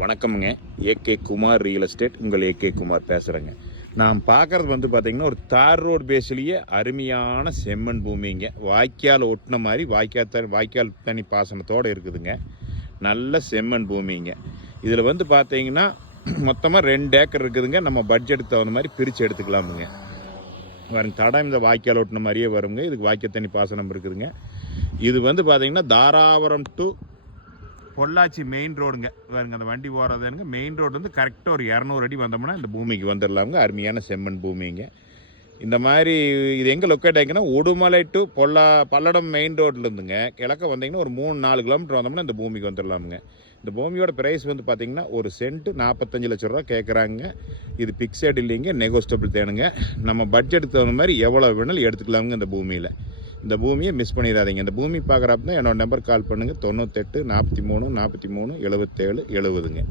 வணக்கமுங்க. AK Kumar real estate உங்கள் AK Kumar பேசுகிறேங்க நான் பார்க்குறது வந்து பார்த்திங்கன்னா ஒரு தார் ரோடு பேஸ்லேயே அருமையான செம்மண் பூமிங்க. வாய்க்கால் ஒட்டின மாதிரி வாய்க்கால் த வாய்க்கால் தண்ணி பாசனத்தோடு இருக்குதுங்க. நல்ல செம்மண் பூமிங்க. இதில் வந்து பார்த்தீங்கன்னா மொத்தமாக ரெண்டு ஏக்கர் இருக்குதுங்க. நம்ம பட்ஜெட்டுக்கு தகுந்த மாதிரி பிரித்து எடுத்துக்கலாமுங்க. வரும் தடம் இந்த வாய்க்கால் ஓட்டின மாதிரியே வருங்க. இதுக்கு வாய்க்கால் தண்ணி பாசனம் இருக்குதுங்க. இது வந்து பார்த்திங்கன்னா தாராபுரம் டு பொள்ளாச்சி மெயின் ரோடுங்க பாருங்க அந்த வண்டி போகிறதுங்க மெயின் ரோடு வந்து கரெக்டாக ஒரு இரநூறு அடி வந்தோம்னா இந்த பூமிக்கு வந்துடலாமுங்க. அருமையான செம்மண் பூமிங்க. இந்த மாதிரி இது எங்கே லொக்கேட் ஆகிங்கன்னா உடுமலை டு பொல்லா பல்லடம் மெயின் ரோட்லேருந்துங்க கிழக்க வந்தீங்கன்னா ஒரு மூணு நாலு கிலோமீட்டர் வந்தோம்னா இந்த பூமிக்கு வந்துடலாமுங்க. இந்த பூமியோட ப்ரைஸ் வந்து பார்த்தீங்கன்னா ஒரு சென்ட்டு நாற்பத்தஞ்சு லட்ச ரூபா கேட்குறாங்க இது பிக்ஸட் இல்லைங்க நெகோஸ்டபிள் தேனுங்க. நம்ம பட்ஜெட்டுக்கு தகுந்த மாதிரி எவ்வளோ வேணாலும் எடுத்துக்கலாமுங்க இந்த பூமியில். இந்த பூமியை மிஸ் பண்ணிடாதீங்க. இந்த பூமி பார்க்குறப்ப என்னோட நம்பர் கால் பண்ணுங்கள் தொண்ணூத்தெட்டு நாற்பத்தி மூணு நாற்பத்தி மூணு எழுபத்தேழு எழுபதுங்க